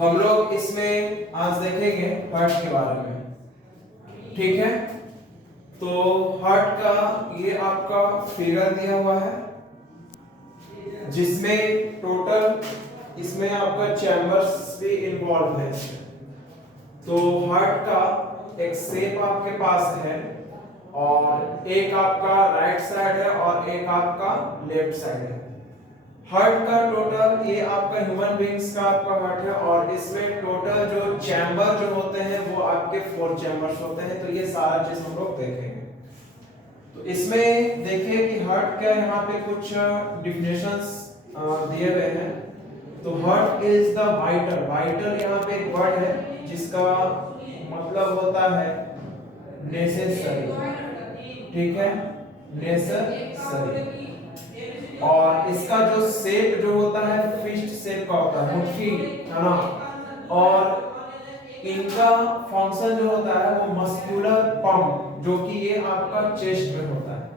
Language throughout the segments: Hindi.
हम लोग इसमें आज देखेंगे हार्ट के बारे में। ठीक है, तो हार्ट का ये आपका फिगर दिया हुआ है जिसमें टोटल इसमें आपका चैम्बर्स भी इन्वॉल्व है। तो हार्ट का एक शेप आपके पास है और एक आपका राइट साइड है और एक आपका लेफ्ट साइड है। हार्ट का टोटल ये आपका ह्यूमन बीइंग्स का आपका हार्ट है और इसमें टोटल जो चैम्बर जो होते हैं वो आपके 4 चैम्बर्स होते हैं। तो ये सारा चीज हम लोग देखेंगे। तो इसमें देखिए कि हार्ट का यहाँ पे कुछ डिफिनेशंस दिए गए हैं। तो heart is the vital, vital यहाँ पे एक वर्ड है जिसका मतलब होता है नेसेसरी। ठीक है, नेसेसरी। और इसका जो शेप जो होता है फिस्ट शेप का होता है, मुट्ठी, है ना। और इनका फंक्शन जो होता है वो मस्कुलर पंप, जो कि ये आपका चेस्ट में होता है।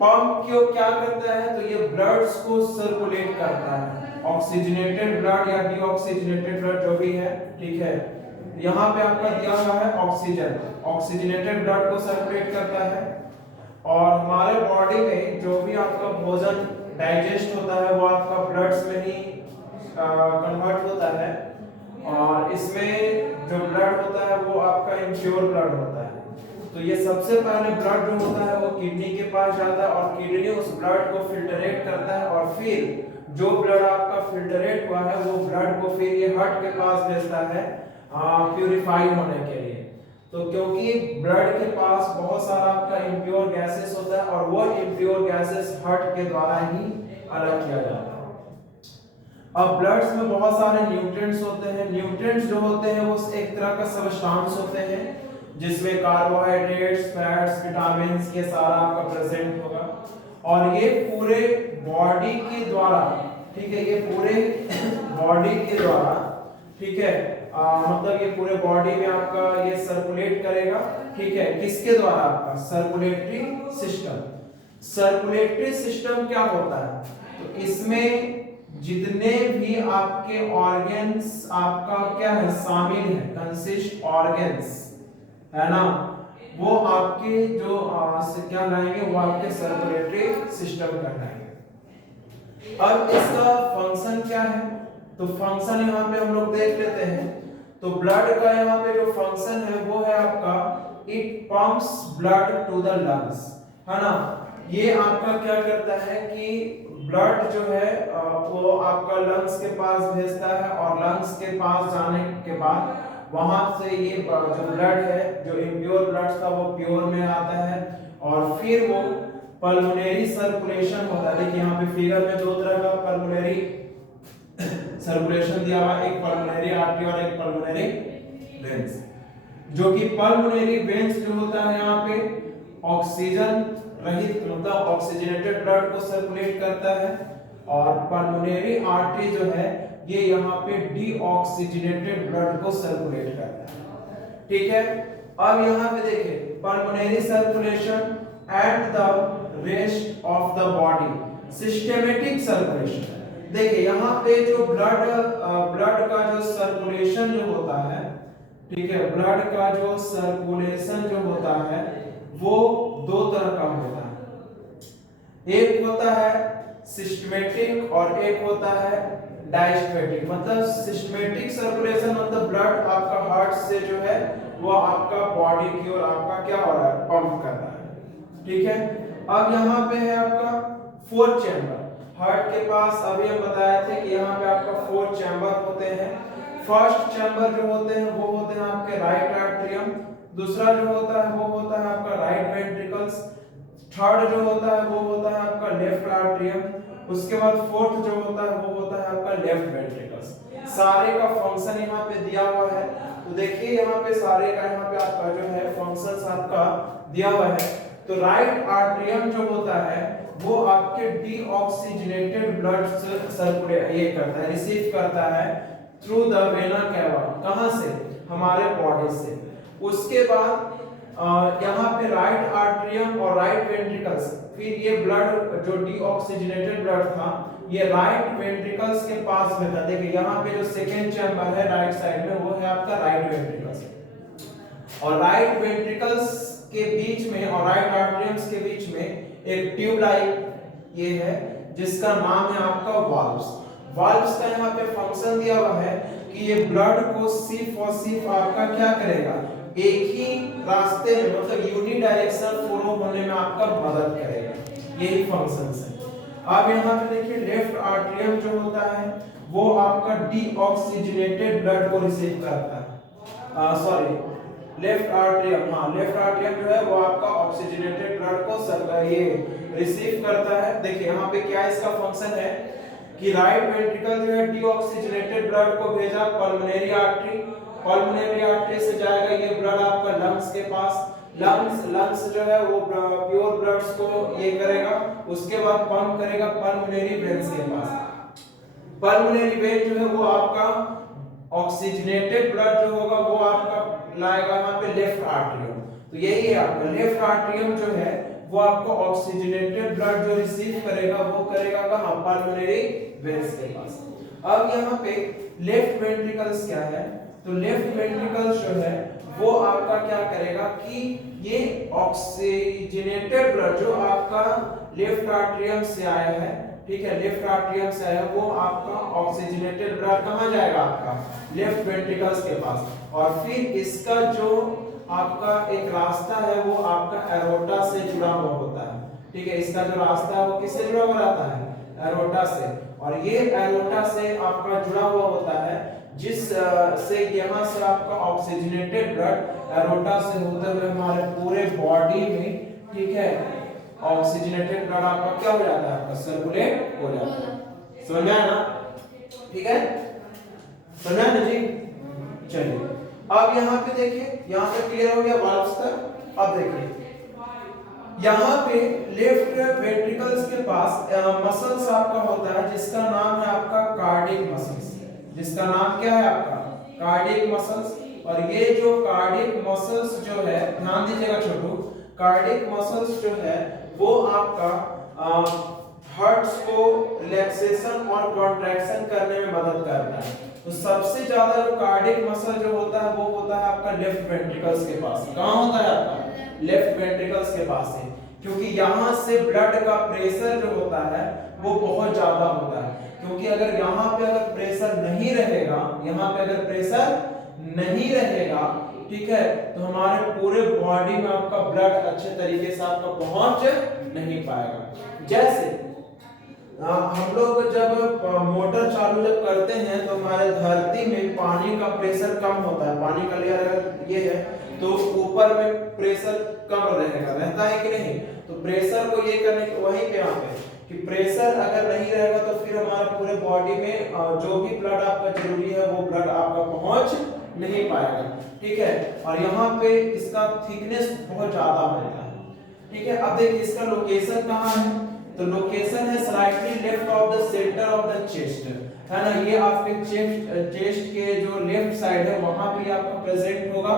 पंप क्यों क्या करता है, तो ये ब्लड्स को सर्कुलेट करता है, ऑक्सीजनेटेड ब्लड या डीऑक्सीजनेटेड ब्लड जो भी है। ठीक है, यहाँ पे आपका दिया हुआ है ऑक्सीजन, ऑक्सीजनेटेड ब्लड को सर्कुलेट करता है। और हमारे बॉडी में जो भी आपका भोजन डाइजेस्ट होता है वो आपका ब्लड्स में ही कन्वर्ट होता है। और इसमें जो ब्लड होता है वो आपका इम्प्योर ब्लड होता है। तो ये सबसे पहले ब्लड जो होता है वो किडनी के पास जाता है और किडनी उस ब्लड को फिल्टरेट करता है और फिर जो ब्लड आपका फिल्टरेट हुआ है वो ब्लड को फिर ये हार्ट के पास भेजता है प्यूरिफाई होने के लिए। तो क्योंकि ब्लड के पास बहुत सारा आपका इम्प्योर गैसेस होता है और वो इम्प्योर गैसेस हार्ट के द्वारा ही अलग किया जाता है। अब ब्लड्स में बहुत सारे न्यूट्रिएंट्स होते हैं। न्यूट्रिएंट्स जो होते हैं वो एक तरह का सब्सटेंस होते हैं जिसमें कार्बोहाइड्रेट्स, फैट्स, विटामिन्स ये सारा आपका प्रेजेंट होगा। और ये पूरे बॉडी के द्वारा, ठीक है, ये पूरे बॉडी के द्वारा, ठीक है, मतलब ये पूरे बॉडी में आपका ये सर्कुलेट करेगा। ठीक है, किसके द्वारा, आपका सर्कुलेटरी सिस्टम। सर्कुलेटरी सिस्टम क्या होता है, तो इसमें जितने भी आपके ऑर्गन्स आपका क्या है शामिल है, कंसिस्ट ऑर्गन्स, है ना, वो आपके जो क्या रहेंगे, वो आपके सर्कुलेटरी सिस्टम कहलाएंगे। अब इसका फंक्शन क्या है, तो फंक्शन यहाँ पे हम लोग देख लेते हैं। तो ब्लड का यहाँ पे जो फंक्शन है वो है आपका it pumps blood to the lungs, है ना। ये आपका क्या करता है कि ब्लड जो है वो आपका लंग्स के पास भेजता है और लंग्स के पास जाने के बाद वहां से ये जो ब्लड है, जो इम्प्योर ब्लड था वो प्योर में आता है और फिर वो पल्मोनरी सर्कुलेशन होता है। देखिए यहाँ पे फिगर में दो तरह का पल्मोनरी सर्कुलेशन दिया हुआ है, एक पल्मोनरी आर्टरी और एक पल्मोनरी वेन्स। जो कि पल्मोनरी वेन्स जो होता है यहाँ पे ऑक्सीजन रहित, मतलब ऑक्सीजनेटेड ब्लड को सर्कुलेट करता है और पल्मोनरी आर्टरी जो है ये यहाँ पे डीऑक्सीजनेटेड ब्लड को सर्कुलेट करता है। ठीक है, अब यहाँ पे देखिए pulmonary circulation at the rest of the body, systematic circulation. देखिए यहाँ पे जो ब्लड का जो सर्कुलेशन जो होता है, ठीक है, ब्लड का जो सर्कुलेशन जो होता है वो दो तरह का होता है। एक होता है सिस्टेमेटिक और एक होता है डायस्टेटिक। मतलब सिस्टेमेटिक सर्कुलेशन मतलब ब्लड आपका हार्ट से जो है वो आपका बॉडी की ओर आपका क्या हो रहा है, पंप कर रहा है। ठीक है, अब यहाँ पे है आपका 4 चैम्बर। हार्ट के पास अभी हम बताए थे कि यहाँ पे आपका 4 चैम्बर होते हैं। फर्स्ट चैम्बर जो होते हैं वो होते हैं आपके राइट आर्टरियम, दूसरा जो होता है वो होता है आपका राइट वेंट्रिकल्स, थर्ड जो होता है वो होता है आपका लेफ्ट आर्टरियम, उसके बाद फोर्थ जो होता है वो होता है आपका लेफ्ट वेंट्रिकल्स। सारे का फंक्शन यहाँ पे दिया हुआ है। तो देखिए यहाँ पे सारे का यहाँ पे आपका जो है फंक्शंस आपका दिया हुआ है। तो राइट आर्टरियम जो होता है वो आपके डीऑक्सीजनेटेड ब्लड सर्कुलेट ये करता है, रिसीव करता है थ्रू द वेना कैवा। कहां से, हमारे बॉडी से। उसके बाद यहाँ पे राइट आर्टरियम और राइट वेंट्रिकल्स, फिर ये ब्लड जो डीऑक्सीजनेटेड ब्लड था ये राइट वेंट्रिकल्स के पास में था। देखिए यहाँ पे जो सेकेंड चैम्बर है राइट साइड में वो है आपका राइट वेंट्रिकल्स, और राइट वेंट्रिकल्स के बीच में और राइट आर्टरियम्स के बीच में एक ट्यूब लाइक ये है जिसका नाम है आपका वाल्व्स। वाल्व्स का यहाँ पे फंक्शन दिया हुआ है कि ये ब्लड को सिर्फ और सिर्फ आपका क्या करेगा, एक ही रास्ते में मतलब यूनिडायरेक्शनल फ्लो होने में आपका मदद करेगा, यही फंक्शंस है। अब यहाँ पे देखिए लेफ्ट आर्टरियम जो होता है वो आपका डीऑक्सीजनेटेड ब्लड को रिसीव करता है, सॉरी लेफ्ट आर्टरियम, हाँ लेफ्ट आर्टरियम जो है वो आपका ऑक्सीजनेटेड ब्लड को ये रिसीव करता है। देखिए यहाँ पे क्या इसका फंक्शन है कि राइट वेंट्रिकल जो है डीऑक्सीजनेटेड ब्लड को भेजा पल्मोनरी आर्टरी, पल्मोनरी आर्टरी से जाएगा ये ब्लड आपका लंग्स के पास, लंग्स जो है वो प्योर ब्लड्स को ये करेगा, उसके बाद पंप करेगा पल्मोनरी वेन्स के पास। पल्मोनरी वेन जो है वो आपका ऑक्सीजनेटेड ब्लड जो होगा वो आपका लाएगा यहाँ पे लेफ्ट आर्टरियम। तो यही है आपका लेफ्ट आर्टरियम जो है वो आपको ऑक्सीजनेटेड ब्लड जो रिसीव करेगा वो करेगा कहां, पल्मोनरी वेन्स के पास। अब यहाँ पे लेफ्ट वेंट्रिकल्स क्या है, तो लेफ्ट वेंट्रिकल्स जो है वो आपका क्या करेगा कि ये ऑक्सीजनेटेड ब्लड जो आपका लेफ्ट आर्टरियम से आया है, ठीक है लेफ्ट आर्टरियम से आया वो आपका ऑक्सीजनेटेड ब्लड कहां जाएगा, आपका लेफ्ट वेंट्रिकल्स के पास, और फिर इसका जो आपका एक रास्ता है वो आपका एरोटा से जुड़ा हुआ होता है, ठीक है इसका जो रास्ता है वो किससे जुड़ा हुआ रहता है, एरोटा से, और ये एरोटा से आपका जुड़ा हुआ होता है जिस से यहाँ से आपका ऑक्सीजनेटेड ब्लड एरोटा से होते हुए हमारे पूरे बॉडी में, ठीक है ऑक्सीजनेटेड ब्लड आपका क्या हो जाता है, आपका सर्कुलेट हो जाता है। समझ आया ना, ठीक है समझ आया ना जी। चलिए अब यहाँ पे देखिए, यहाँ पे क्लियर हो गया वाल्व्स तक। अब देखिए यहाँ पे लेफ्ट वेंट्रिकल्स के पास मसल्स आपका होता है जिसका नाम है आपका कार्डियक मसल्स, जिसका नाम क्या है आपका कार्डियक मसल्स। और ये जो कार्डियक मसल्स जो है ध्यान दीजिएगा छोटू, कार्डियक मसल्स जो है वो आपका हार्ट्स को रिलैक्सेशन और कॉन्ट्रैक्शन करने में मदद करता है। तो सबसे ज्यादा जो कार्डियक मसल जो होता है वो होता है आपका लेफ्ट वेंट्रिकल्स के पास। कहां होता है आपका, लेफ्ट वेंट्रिकल्स के पास है, क्योंकि यहां से ब्लड का प्रेशर जो होता है वो बहुत ज्यादा होता है, क्योंकि अगर यहाँ पे अगर प्रेशर नहीं रहेगा, यहाँ पे अगर प्रेशर नहीं रहेगा, ठीक है तो हमारे पूरे बॉडी में आपका ब्लड अच्छे तरीके से आपका पहुंच नहीं पाएगा। जैसे हम लोग जब मोटर चालू जब करते हैं तो हमारे धरती में पानी का प्रेशर कम होता है, पानी का लेयर अगर ये है तो ऊपर में प्रेशर कम रहेगा, रहता है कि नहीं। तो प्रेशर को ये करने के वहीं पे यहाँ पे कि प्रेशर अगर नहीं रहेगा तो फिर हमारे पूरे बॉडी में जो भी ब्लड आपका जरूरी है वो ब्लड आपका पहुंच नहीं पाएगा, ठीक है। और यहाँ पे इसका थिकनेस बहुत ज्यादा होता है, ठीक है। अब देखिए इसका लोकेशन कहाँ है, तो लोकेशन है slightly left of the centre of the chest, है ना। ये आपके चेस्ट के जो लेफ्ट साइड है वहां पे आपका प्रेजेंट होगा,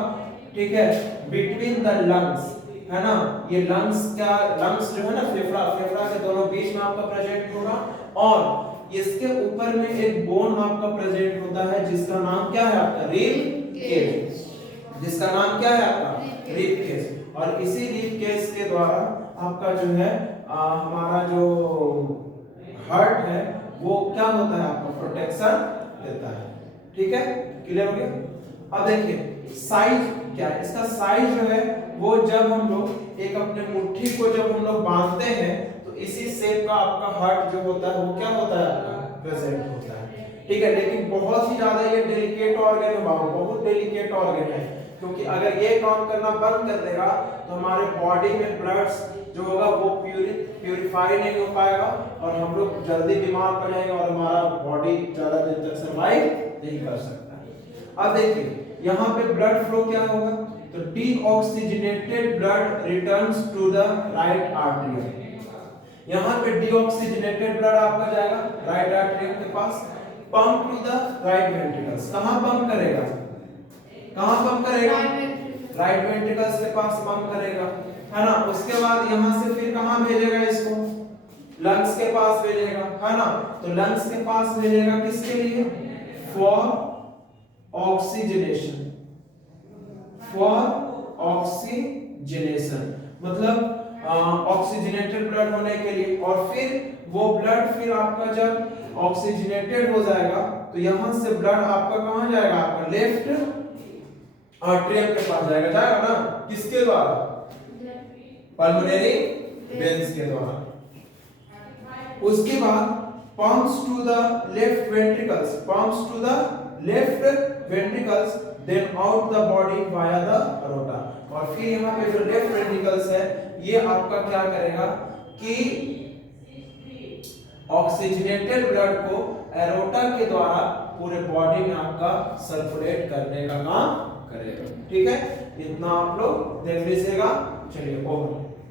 ठीक है, बिटवीन द लंग्स, है ना। ये लंग्स जो है ना फेफड़ा के दोनों बीच में आपका प्रेजेंट होगा, और इसके ऊपर में एक बोन आपका प्रेजेंट होता है जिसका नाम क्या है आपका, रिब केज, जिसका नाम क्या है आपका रिब केज। और इसी रिब केज के द्वारा आपका जो है हमारा जो हार्ट है वो क्या होता है आपका प्रोटेक्शन देता है, ठीक है क्लियर हो गया। अब देखिए साइज क्या है, इसका साइज जो है वो जब हम लोग एक अपने मुट्ठी को जब हम लोग बांधते हैं तो इसी शेप का आपका हार्ट जो होता है वो क्या होता है आपका प्रेजेंट होता है, ठीक है। लेकिन बहुत ही ज्यादा ये डेलिकेट ऑर्गन है बाबू, बहुत डेलिकेट ऑर्गन है, क्योंकि अगर ये काम करना बंद कर देगा तो हमारे बॉडी में ब्लड जो होगा वो प्यूरिफाई नहीं हो पाएगा और हम लोग जल्दी बीमार पड़ जाएंगे और हमारा बॉडी ज्यादा दिन तक सर्वाइव नहीं कर सकता। अब देखिए यहाँ पे ब्लड फ्लो क्या होगा, तो deoxygenated blood returns to the right artery. यहाँ पे डीऑक्सीजनेटेड ब्लड आपका जाएगा राइट आर्टरी के पास, pump to the right ventricles. कहाँ पंप करेगा, कहाँ पंप करेगा, राइट वेंट्रिकल्स के पास पंप करेगा, है ना। उसके बाद यहाँ से फिर कहाँ भेजेगा इसको, लंग्स के पास भेजेगा, है ना। तो लंग्स के पास भेजेगा किसके लिए? फॉर ऑक्सीजनेशन, फॉर ऑक्सीजनेशन मतलब ऑक्सीजनेटेड ब्लड होने के लिए। और फिर वो ब्लड फिर आपका जब ऑक्सीजनेटेड हो जाएगा तो यहां से ब्लड आपका कहां जाएगा? आपका लेफ्ट आर्टरियम के पास जाएगा ना। किसके द्वारा? पल्मोनरी वेन्स के द्वारा। उसके बाद pumps to the left ventricles, pumps to the left ventricles, then out the body via the aorta। और फिर यहाँ पे जो लेफ्ट वेंट्रिकल्स है ये आपका क्या करेगा कि ऑक्सीजनेटेड ब्लड को एरोटा के द्वारा पूरे बॉडी में आपका सर्कुलेट करने का काम करेगा। ठीक है, इतना आप लोग देख लीजिएगा। चलिए ओवर।